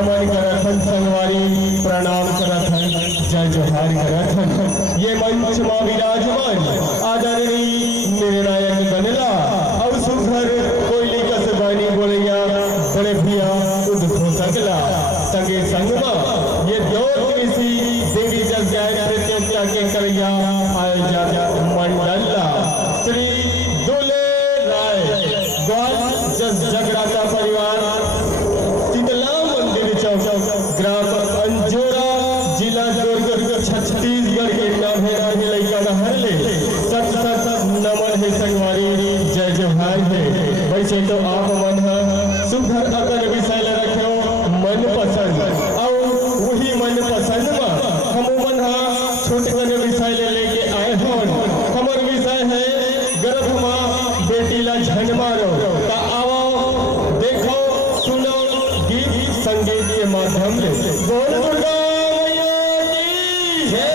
नमन करथन संगवारी प्रणाम करथन जय जोहार करथन। ये मंच में विराजमान आदरणीय निर्णायक गणला और सुघर कोयली कस बानी बोलैया बड़े भैया उद्घोषकला संगे संगमा ये दो दिवसीय देवी जगजाय प्रतियोगिता के करैया आयोजक मंडला श्री दुले राय ग्वाल जगराता परिवार शीतला मंदिर चौक ग्राम अंजोरा जिला दुर्ग छत्तीसगढ़ के नाभेरा लैका हरले सत सत नमन है संगवारी जय जोहार है। वैसे तो आप मन सुघर अगर विषय रखो मन पसंद और वही मन पसंद में हम मन छोटकन विषय लेके आए हो। हमार विषय है गर्भ माँ बेटी ला झन मारो। आओ देखो सुनो गीत संगीत के माध्यम से बोल दुर्गा मैया की जय।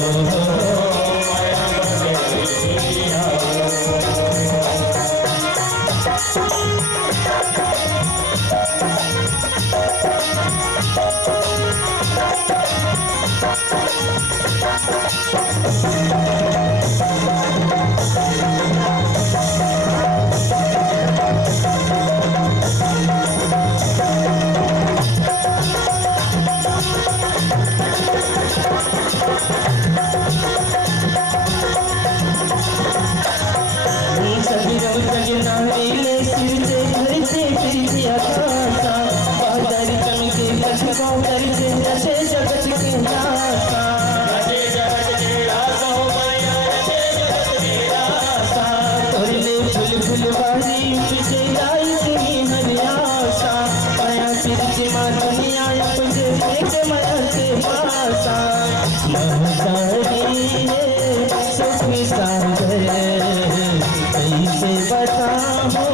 Oh सागर कैसे बताऊं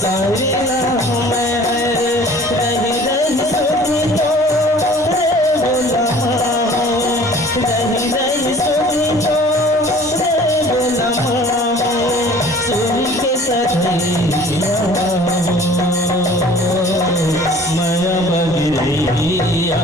सारे नाम मैं रही रही सुनी तो रे बोला रही रही सुनी तो रे बोला सुन के सदैया माया बगिरिया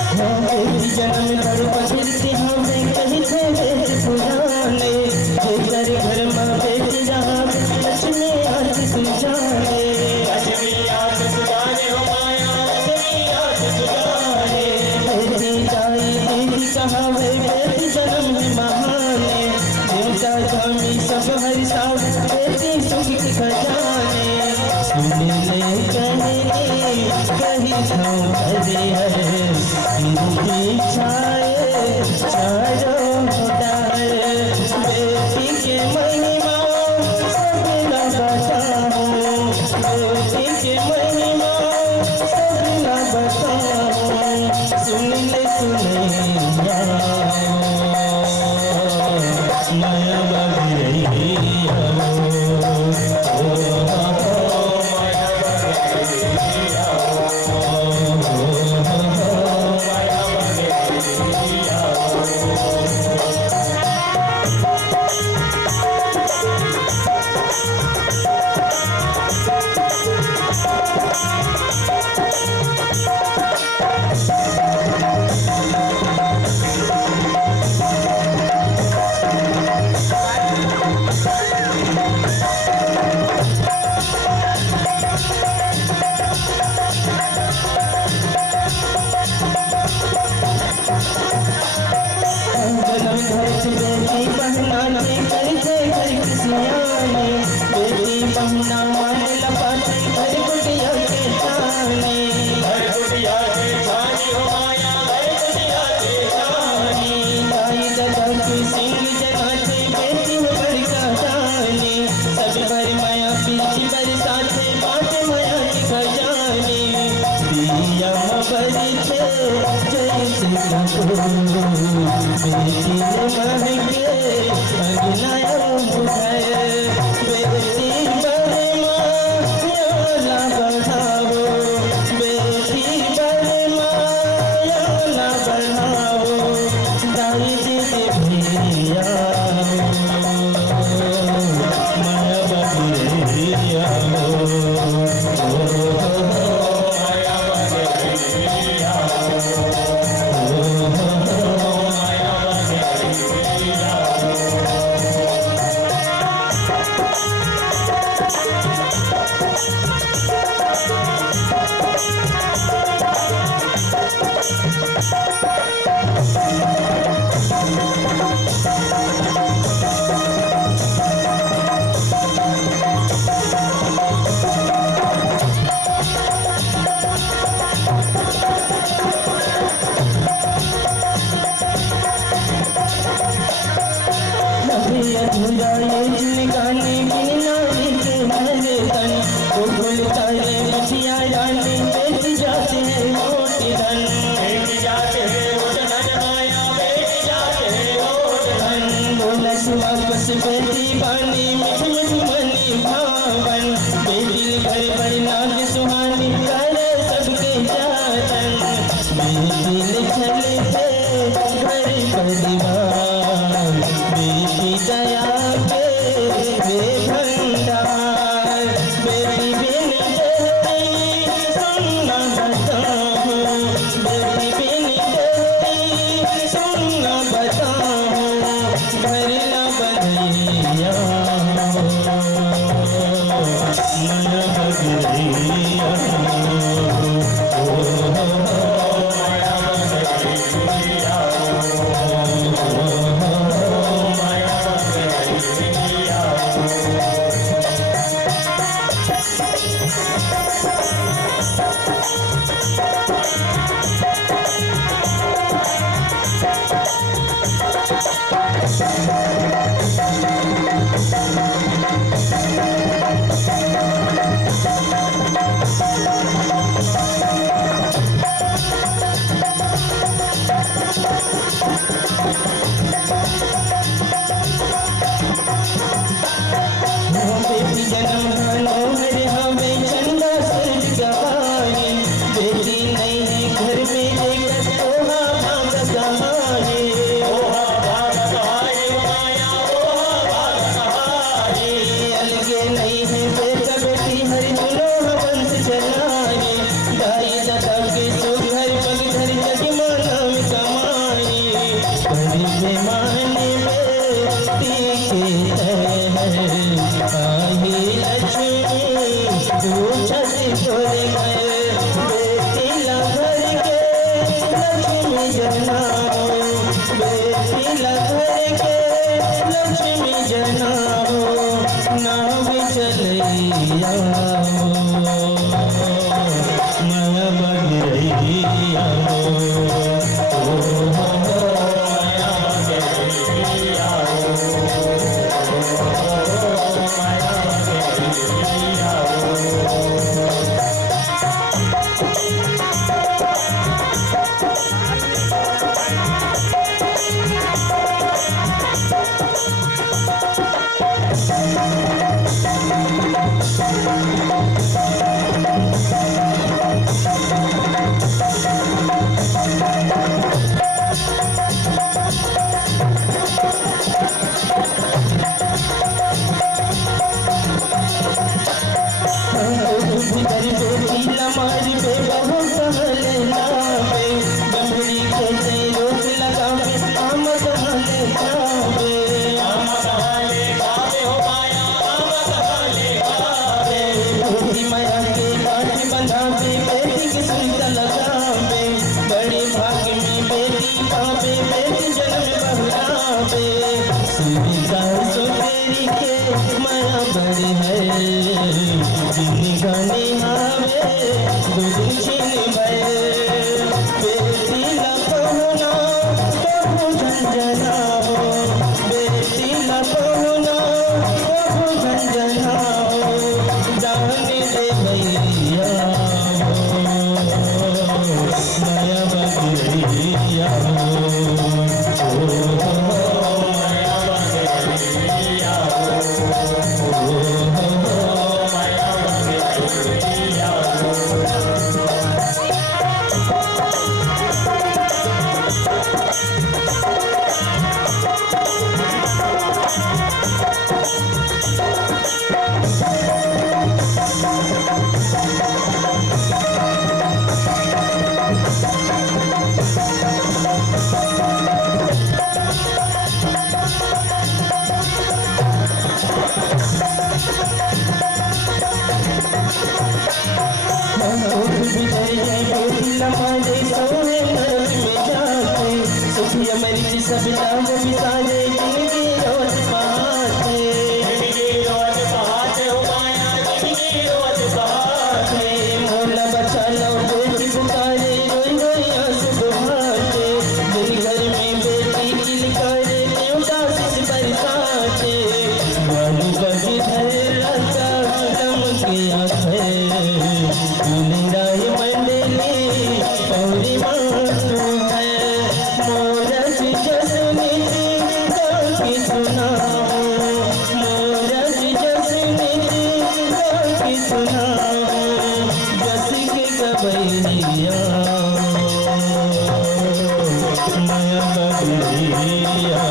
जन्म धर बहिर के हमें कहीं थे बेच पुराने घर घर माँ बेच जहाँ लक्ष्मी आती सुजाने लक्ष्मी आती सुजाने हो माया लक्ष्मी आती सुजाने बेटी जाई देवी कहाँ वे बेटी जन्म है महाने देवता स्वामी सब हरि साव बेटी सुख की खजाने सुन ले कहीं छाँव भरे है छाए चारों बेटी के महिमा सब न बताऊं बेटी के महिमा सब न बताऊं सुन ले सुनैया माया बगिरिया बेटी बहना मन लपाटे घर गुटिया के छाने हो माया घर गुटिया के छाने दाई दादा की सिंह जगाते बेटी हो बड़का जाने सब भर माया पीछे बरसाते बाटे माया की खजाने दिया बड़ी थे जैसे बेटी ने महके अगलाया बुझाए बेटी बड़े माया बढ़ाओ बेटी बड़े माया बढ़ाओ दाई जी भैया माया बगिरिया अधूरा ये गाने नारी के हरे तन गोकुल तारे मछिया रानी बेच जाते हैं मोटी धन बेच जाते हैं वोट धन माया बेच जाते हैं वोट धन बोला वापस बेटी बानी मिठ मिठ मनी भावन बेटी घर पर नाग सुहानी करे सबके जातन बेटी चलते घर परिवार बेटी दया के वे भंडार बेटी बिन तेरी सुनना बताऊं बेटी बिन तेरी सुनना बताऊं घर न बधैया मन बेटी जन्म मनोहर हमें चंदा सूरज गवाए, बेटी नहीं है घर में लेकर ओहा भाग सहारे, ओहा भाग सहारे माया ओहा भाग सहारे, अलगे नहीं है बेटा बेटी हर दुल्हा वंश चलाए, दाई दादा के सुघर पग धर जग माना में कमाए, बड़ी बेमाने बेटी के आई लक्ष्मी दूछा से तोरे गए, बेटी लहर के लक्ष्मी जनाओ, बेटी लहर के लक्ष्मी जनाओ, नाव चलैया माया बगैया हमारी बेबहू सहले नावे, गंभीरी के रोक लगावे आम सहले गावे, आम सहले गावे हो माया आम सहले गावे, बेटी माया के गांठ बंधावे बेटी की सुनता लगावे, बड़े भाग में बेटी पावे बेटी जन्म बहलावे, सुविधा सुतेरी के माया बड़ी है, गाने आवे दूध छीन भय, बेटी लपहुना प्रभु झंझनाओ, बेटी लपहुना प्रभु झंझनाओ, जाने दे भैया माया बगैया माया बगैया हमारे सोने घर में जाते, सुखिया मरीज सब दाग बिताए, जिंदगी रोज बहाते, जिंदगी रोज बहाते हो माया जिंदगी रोज बहाते, मोला बचा लो बेटी पुकारे रोई रोई आंसू बहाते, दिन घर में बेटी किलकारे उदास बरसाते, बालू बगी धर राजा दम के आंखें लड़ाई मंडली पौरी मातू है, मोरस जसमिति की सुनाओ, मोरस जसमिति की सुनाओ, जस के गबैया माया बगैया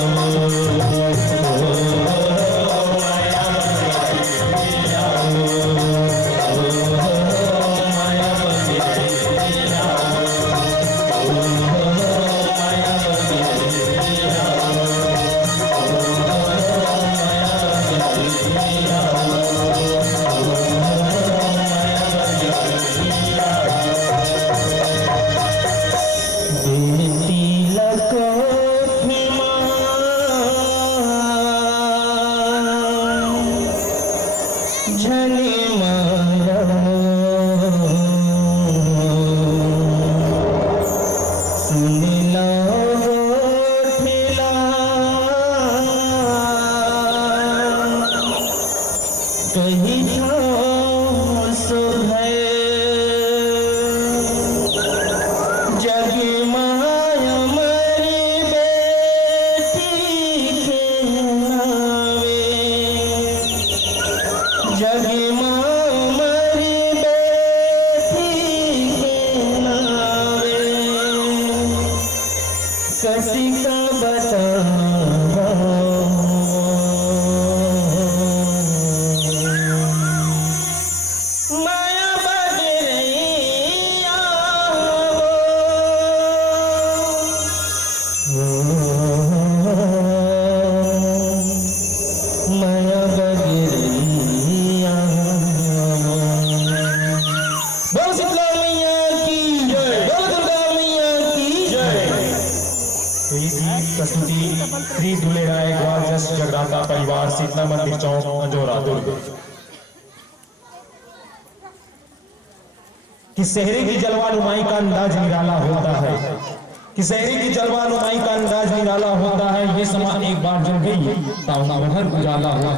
परिवार, शीतला मंदिर चौक, अंजोरा दुर्ग। कि शहरी की जलवा नुमाई का अंदाज निराला होता है, कि शहरी की जलवा नुमाई का अंदाज निराला होता है। ये समा एक बार जल गई ताऊ हर उजाला होता है।